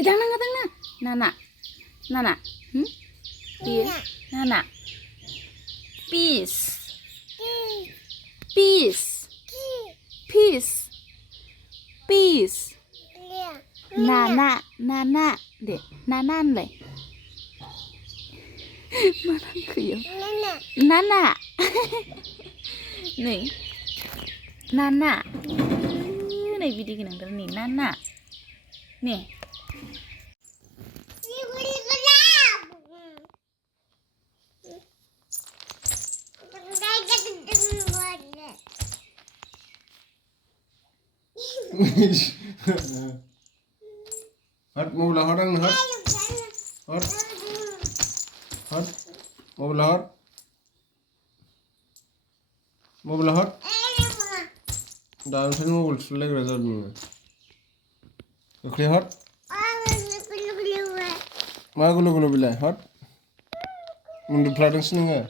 Dang na. Nana. Nana. Peace. Nana. Để. Nana này. Mà đang cười. Nana. Này. Nana. Này video cái này nih Nana. Nih. Hot mau lah orang hot. Mau lah hot. Dalam sini mau sulit result ni. Okey hot. Mana gulu bila hot. Mundur peladang sini ke?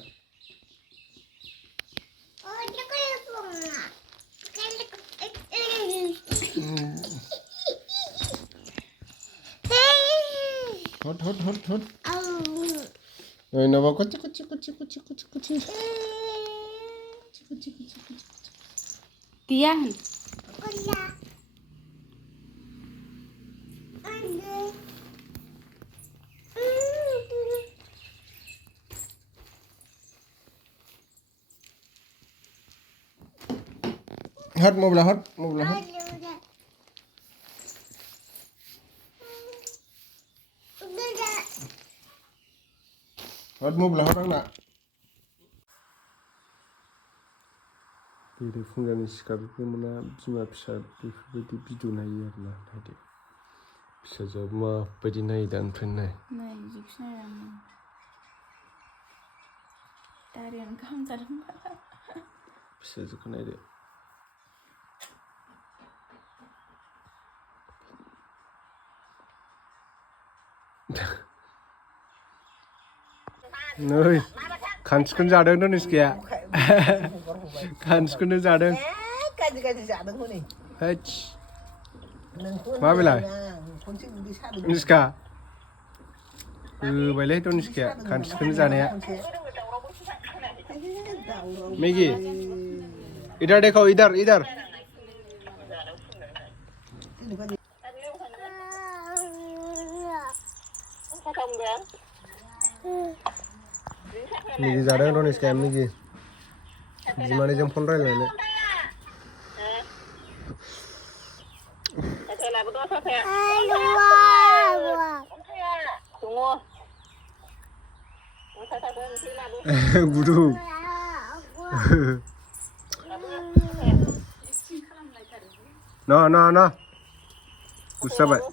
Hot. Oi, nama kecil. Tian. Hot mau belah hot. Hot mau belah orang nak. Di fungani sekarang mana cuma bisa di video naik lah nanti. Bisa jawab mah bagi naik dan pernah. Naik juga yang. Tarian kamu tadi. Bisa juga naik deh. Noi, kanskun जादों Dhaniskaya. Kanskun जादों. Hej. मा बेलाय? Dhaniskaya. Bailey Dhaniskaya. Kanskun जानाया. Megi. इधर देखो इधर. Megi जादों Dhaniskaya Megi. Gimana jam phone रायलायनो? Bodo. No. Usah baik.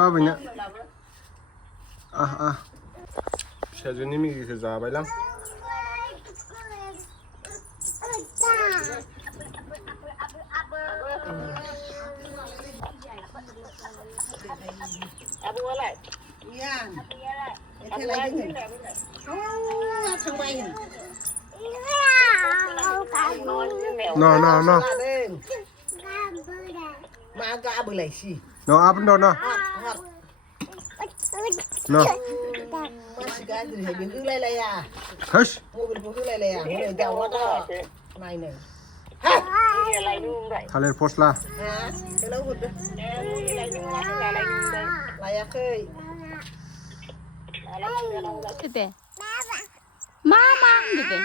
Abang ni. Saya jadi migi kezabai lang. Abu alai. Iya. Itu lagi ni. Oh, sampai. No. Maga abu lagi sih. No, apa no. No. Masih ganti ni, bingung lele ya. Hush. Mobil bingung lele ya. Mobil jauh dah. Naik ni. Kalian post lah. Hello Bodo. Layak ke? Dede. Mama dede.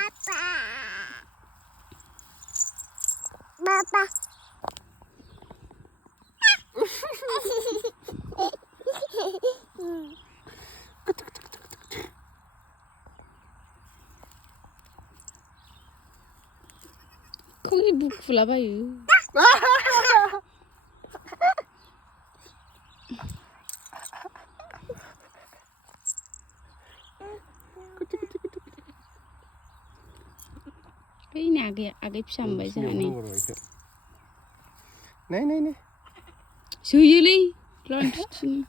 Papa. Kok ibu pula bayu? Ini agak sampai sana nih. Nih. Suyuli, keluar sini.